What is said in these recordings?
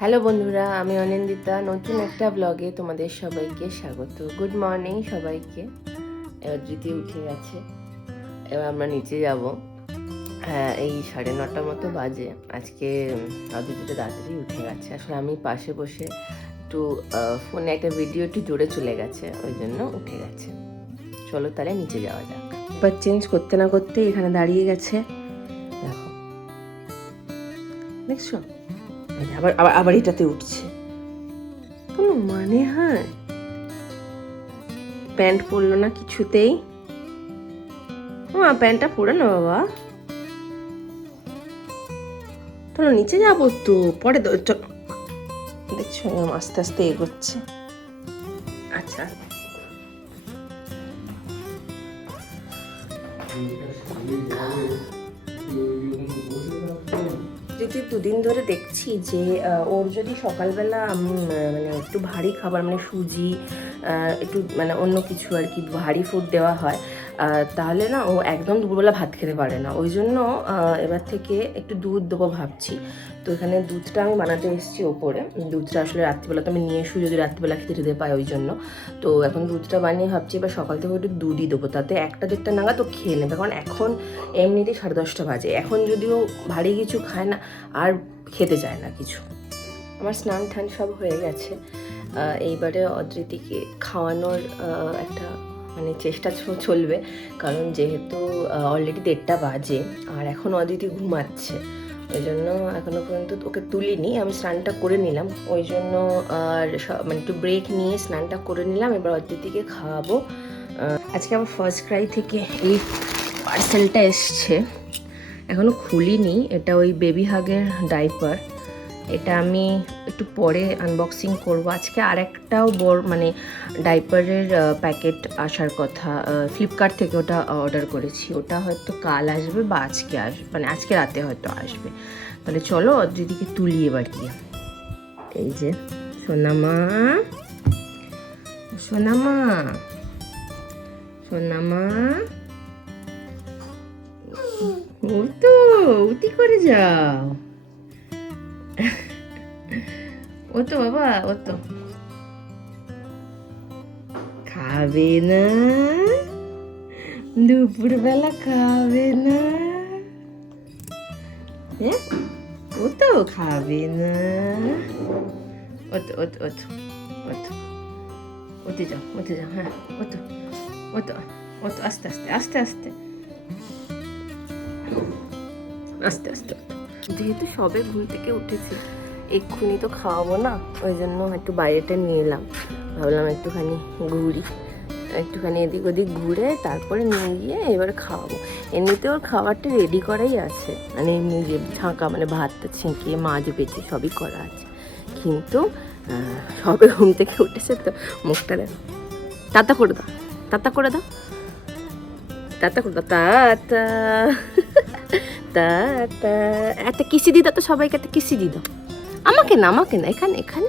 Hello বন্ধুরা, আমি অনিন্দিতা। নতুন একটা ব্লগে তোমাদের সবাইকে স্বাগত। গুড মর্নিং সবাইকে। এবার দিদি উঠে গেছে, এবার আমরা নিচে যাব। হ্যাঁ, এই 9:30 মতো বাজে। আজকে অদিতিটা তাড়াতাড়ি উঠে গেছে। আসলে আমি পাশে বসে একটু ফোনে একটা ভিডিও একটু জোরে চলে গেছে, ওই জন্য উঠে গেছে। চলো তাহলে নিচে যাওয়া যাক। এবার চেঞ্জ করতে না করতে এখানে দাঁড়িয়ে গেছে, দেখো, দেখছো? আবার আবার আবার এটাতে উঠছে, কোনো মানে হয়? প্যান্ট পরলো না কিছুতেই। প্যান্টটা পরে না বাবা, তোর নিচে যাবো তো পরে। দেখছো আস্তে আস্তে এগোচ্ছে। আচ্ছা, যদি 2 দিন ধরে দেখছি যে ওর যদি সকালবেলা মানে একটু ভারী খাবার, মানে সুজি, একটু মানে অন্য কিছু আর কি ভারী ফুড দেওয়া হয়, তাহলে না ও একদম দুপুরবেলা ভাত খেতে পারে না। ওই জন্য এবার থেকে একটু দুধ দেবো ভাবছি। তো এখানে দুধটা আমি বানাতে এসেছি ওপরে। দুধটা আসলে রাত্রিবেলা তো আমি নিয়ে শুই, যদি রাত্রিবেলা খেতে পাই, ওই জন্য। তো এখন দুধটা বানিয়ে ভাবছি এবার সকাল থেকে একটু দুধই দেবো, তাতে 1টা-1:30 নাগাদ তো খেয়ে নেবে। কারণ এখন এমনিতেই 10:30 বাজে। এখন যদিও ভারী কিছু খায় না আর খেতে চায় না কিছু। আমার স্নান টান সব হয়ে গেছে। এইবারে অদ্রিতিকে খাওয়ানোর একটা মানে চেষ্টা চলবে, কারণ যেহেতু অলরেডি 1:30 বাজে আর এখন অদিতি ঘুমাচ্ছে। ওই জন্য এখনো পর্যন্ত ওকে তুলিনি। আমি স্নানটা করে নিলাম, ওই জন্য আর মানে একটু ব্রেক নিয়ে স্নানটা করে নিলাম। এবার অদিতিকে খাওয়াবো। আজকে আমার ফার্স্ট ক্রাই থেকে এই পার্সেলটা এসছে, এখনো খুলিনি। এটা ওই বেবি হাগের ডাইপার। এটা আমি একটু পরে আনবক্সিং করব। আজকে আরেকটাও মানে ডাইপারের প্যাকেট আসার কথা, ফ্লিপকার্ট থেকে ওটা অর্ডার করেছি। ওটা হয়তো কাল আসবে বা আজকে আসবে, মানে আজকে রাতে হয়তো আসবে। তাহলে চলো দিদিকে তুলি এবার গিয়ে। এই যে সোনামা, সোনামা, সোনামা, ও তো উতি করে যাও। ও তো বাবা, ও তো খাবে না, দুপুরবেলা খাবে না, হ্যাঁ ও তো খাবে না। ও তো ও তো ও তো ও তো ওতে যাও, ওতে যাও। হ্যাঁ ও তো ও তো ও তো আস্তে আস্তে আস্তে আস্তে আস্তে আস্তে। যেহেতু সবে ঘুম থেকে উঠেছি, এক্ষুনি তো খাওয়াবো না, ওই জন্য একটু বাইরেটা নিয়ে এলাম। ভাবলাম একটুখানি ঘুরি, একটুখানি এদিক ওদিক ঘুরে তারপরে নিয়ে গিয়ে এবার খাওয়াবো। এমনিতে ওর খাবারটা রেডি করাই আছে, মানে এমনি যে ছাঁকা, মানে ভাতটা ছেঁকিয়ে মাছ বেটে সবই করা আছে। কিন্তু সবে ঘুম থেকে উঠেছে তো, মুখটা দেখো। তাতা করে দাও, তাতা করে দাও, তাতা করে দাও, তাতা তাতা। একটা কিসি দি দাও তো সবাইকে, একটা কিসি দি দাও। আমাকে না, আমাকে না, এখানে এখানে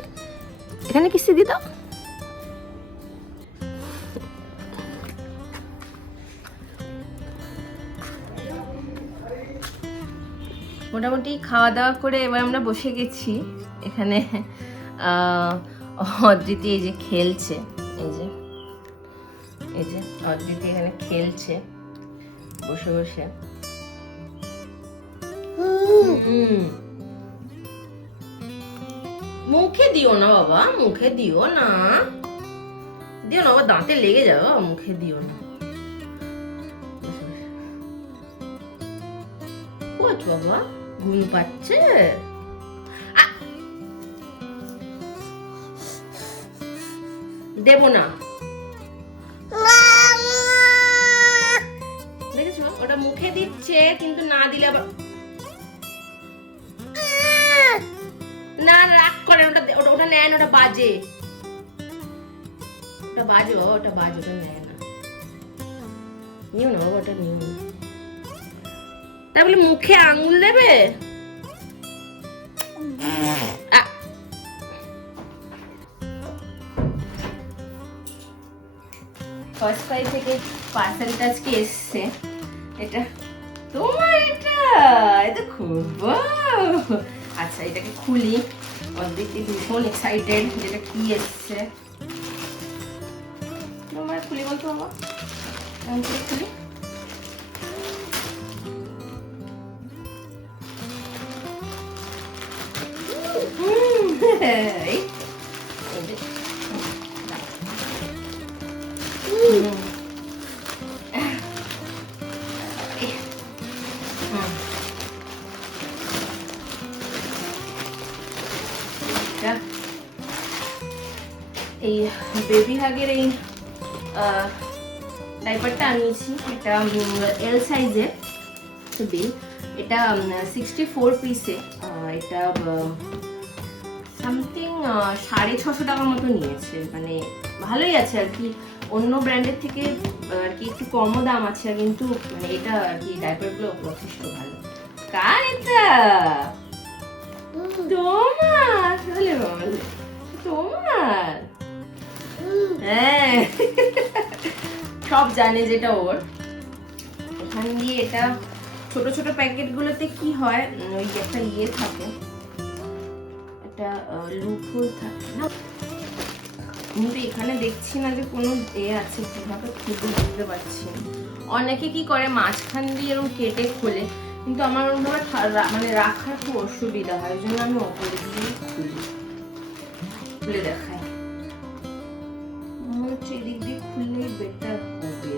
এখানে কিসি দি দাও। মোটামুটি খাওয়া দাওয়া করে এবার আমরা বসে গেছি এখানে। অদ্রিতি এই যে খেলছে, এই যে এই যে অদ্রিতি এখানে খেলছে বসে বসে। মুখে দিও না বাবা, মুখে দিও না, দিও না, আবার দাঁতে লেগে যাবে। মুখে দিও না। বাবা ঘুম পাচ্ছে, দেব না। দেখেছো ওটা মুখে দিচ্ছে, কিন্তু না দিলে আবার না রাগ করে। ওটা ওটা নেয় না, ওটা বাজে, ওটা বাজে বাবা, ওটা বাজে, ওটা নেয় না। নিও না বাবা, ওটা নিও না। তাই বলে মুখে আঙুল দেবে? ফার্স্ট ক্রাই থেকে পার্সেলটা আজকে এসছে। এটা তোমার, এটা এটা খুব আচ্ছা, এটাকে খুলি। অর্ধেক দিয়ে ভীষণ এক্সাইটেড, যেটা কি এসছে। তোমার খুলি বলতো বাবা, খুলি। এই বেবি হাগের এই ডাইপারটা আনিয়েছি, এটা এল সাইজের বিল। এটা 64 পিসে, এটা সামথিং 650 টাকার মতো নিয়েছে। মানে ভালোই আছে আর কি, অন্য ব্র্যান্ডের থেকে আর কি একটু কমও দাম আছে, কিন্তু মানে এটা আর কি ডাইপারগুলো যথেষ্ট ভালো। কার এটা? তোমার? তোমার? হ্যাঁ, সব জানে যেটা ওর। এখান দিয়ে এটা ছোট ছোট প্যাকেট গুলোতে কি হয়, ওই একটা ইয়ে থাকে, একটা লুপহোল থাকে না, কিন্তু এখানে দেখছি না যে কোনো এ আছে, কিভাবে খুঁজে বুঝতে পারছি না। অনেকে কি করে মাঝখান দিয়ে এরকম কেটে খোলে, কিন্তু আমার ওরকমভাবে মানে রাখার খুব অসুবিধা হয়, ওই জন্য আমি ওপরে দিয়ে খুলে দেখাই। মনে হচ্ছে এদিক দিয়ে খুললেই বেটার হবে।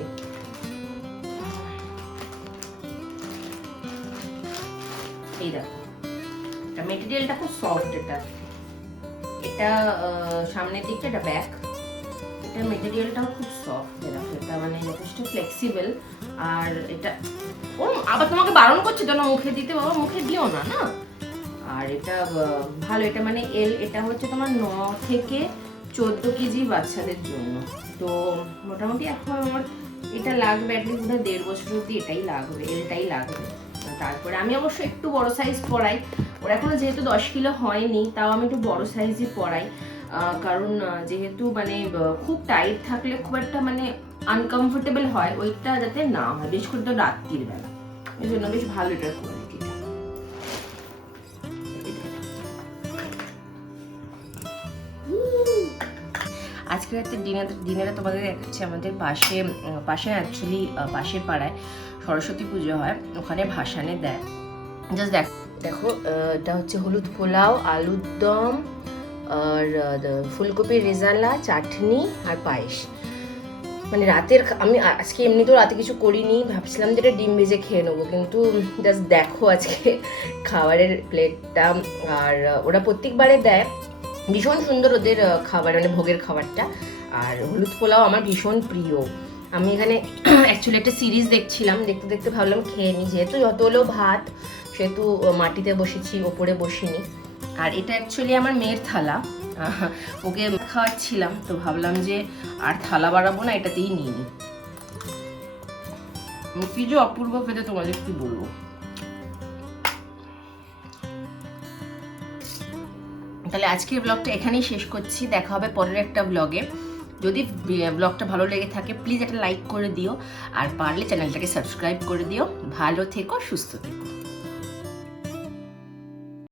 এই দেখো, এটা মেটেরিয়ালটা খুব সফট। এটা সামনের দিকটা, এটা ব্যাক, এটা মেটেরিয়ালটাও খুব সফট। দেখো, এটা মানে যথেষ্ট ফ্লেক্সিবল। আর এটা ও আবার তোমাকে বারণ করছে তো না মুখে দিতে, বাবা মুখে দিও না না। আর এটা ভালো, এটা মানে এটা হচ্ছে তোমার 9 থেকে 14 কেজি বাচ্চাদের জন্য। তো মোটামুটি এখন আমার এটা লাগবে অ্যাটলিস্ট 1.5 বছর অব্দি, এটাই লাগবে, এলটাই লাগবে। তারপরে আমি অবশ্য একটু বড় সাইজ পরাই, ওর এখনো যেহেতু 10 কিলো হয়নি, তাও আমি একটু বড় সাইজই পরাই। কারণ যেহেতু মানে খুব টাইট থাকলে খুব একটা মানে আনকমফোর্টেবল হয়, ওইটা যাতে না হয়, বিশেষ করে তো রাত্রির বেলা। এই জন্য বেশ ভালো এটার কোয়ালিটিটা। আজকে রাতে ডিনারে তোমাদের দেখাচ্ছি আমাদের পাশে অ্যাকচুয়ালি পাশের পাড়ায় সরস্বতী পুজো হয়, ওখানে ভাসানে দেয়। জাস্ট দেখো, এটা হচ্ছে হলুদ পোলাও, আলুর দম, আর ফুলকপির রেজালা, চাটনি আর পায়েস। মানে রাতের আমি আজকে এমনি তো রাতে কিছু করিনি, ভাবছিলাম যে এটা ডিম ভেজে খেয়ে নেবো, কিন্তু জাস্ট দেখো আজকে খাবারের প্লেটটা। আর ওরা প্রত্যেকবারে দেয়, ভীষণ সুন্দর ওদের খাবার, মানে ভোগের খাবারটা। আর হলুদ পোলাও আমার ভীষণ প্রিয়। আমি এখানে অ্যাকচুয়ালি একটা সিরিজ দেখছিলাম, দেখতে দেখতে ভাবলাম খেয়ে নিই, যেহেতু যত হলেও ভাত, সেহেতু মাটিতে বসেছি, ওপরে বসিনি। আর এটা অ্যাকচুয়ালি আমার মেয়ের থালা, ওকে খাওয়াচ্ছিলাম, তো ভাবলাম যে আর থালা বাড়াবো না, এটাতেই নিয়ে নিই। কি যে অপূর্ব খেতে, তোমাদের কি বলবো। তাহলে আজকের ব্লগটা এখানেই শেষ করছি, দেখা হবে পরের একটা ব্লগে। যদি ব্লগটা ভালো লেগে থাকে প্লিজ একটা লাইক করে দিও, আর পারলে চ্যানেলটাকে সাবস্ক্রাইব করে দিও। ভালো থেকো, সুস্থ থেকো।